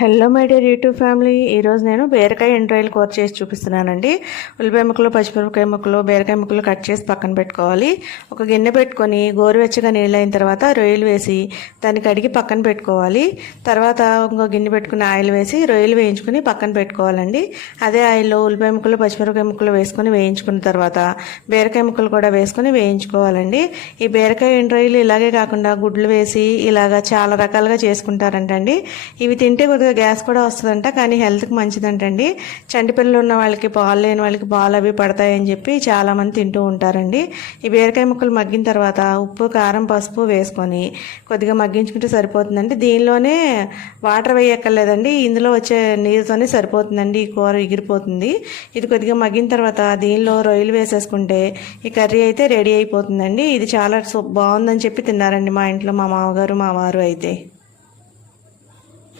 Hello my dear YouTube family, ఈరోజు నేను బీరకాయ ఎండ్రాయిల్ కూర చేసి చూపిస్తున్నానండి. ఉల్లిపాయ ముక్కలు, పచ్చిమిరపకాయ ముక్కలు, బీరకాయ ముక్కలు కట్ చేసి పక్కన పెట్టుకోవాలి. ఒక గిన్నె పెట్టుకొని గోరువెచ్చగా నీళ్ళు అయిన తర్వాత రొయ్యలు వేసి దాన్ని కడిగి పక్కన పెట్టుకోవాలి. తర్వాత ఇంకో గిన్నె పెట్టుకుని ఆయిల్ వేసి రొయ్యలు వేయించుకుని పక్కన పెట్టుకోవాలండి. అదే ఆయిల్లో ఉల్లిపాయ ముక్కలు, పచ్చిమిరపకాయ ముక్కలు వేసుకొని వేయించుకున్న తర్వాత బీరకాయ ముక్కలు కూడా వేసుకొని వేయించుకోవాలండి. ఈ బీరకాయ ఎండ్రాయిల్ ఇలాగే కాకుండా గుడ్లు వేసి ఇలాగా చాలా రకాలుగా చేసుకుంటారంటండి. ఇవి తింటే కొద్దిగా గ్యాస్ కూడా వస్తుందంట, కానీ హెల్త్కి మంచిదంటండి. చంటి పిల్లలు ఉన్న వాళ్ళకి, పాలు లేని వాళ్ళకి పాలు అవి పడతాయని చెప్పి చాలామంది తింటూ ఉంటారండి. ఈ బీరకాయ ముక్కలు మగ్గిన తర్వాత ఉప్పు, కారం, పసుపు వేసుకొని కొద్దిగా మగ్గించుకుంటే సరిపోతుందండి. దీనిలోనే వాటర్ వేయక్కర్లేదండి, ఇందులో వచ్చే నీరుతోనే సరిపోతుందండి. ఈ కూర ఎగిరిపోతుంది. ఇది కొద్దిగా మగ్గిన తర్వాత దీనిలో రొయ్యలు వేసేసుకుంటే ఈ కర్రీ అయితే రెడీ అయిపోతుందండి. ఇది చాలా బాగుందని చెప్పి తిన్నారండి మా ఇంట్లో మా మామగారు, మా వారు అయితే.